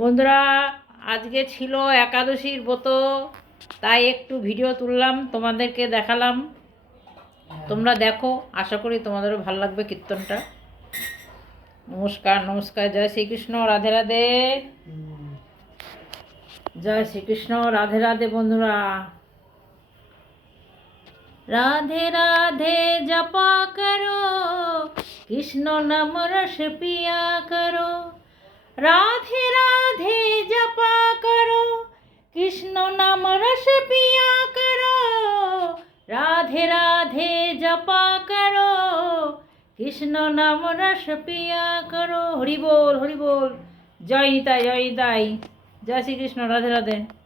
বন্ধুরা, আজকে ছিল একাদশীর ব্রত, তাই একটু ভিডিও তুললাম, তোমাদেরকে দেখালাম। তোমরা দেখো, আশা করি তোমাদেরও ভালো লাগবে কীর্তনটা। নমস্কার নমস্কার, জয় শ্রীকৃষ্ণ, রাধে রাধে। জয় শ্রীকৃষ্ণ, রাধে রাধে বন্ধুরা। राधे राधे जपा करो, कृष्ण नाम रस पिया करो। राधे राधे जपा करो, कृष्ण नाम रस पिया करो। राधे राधे जपा करो, कृष्ण नाम रस पिया करो। हरि बोल हरि बोल। जय निताई जय निताई। जय श्री कृष्ण, राधे राधे।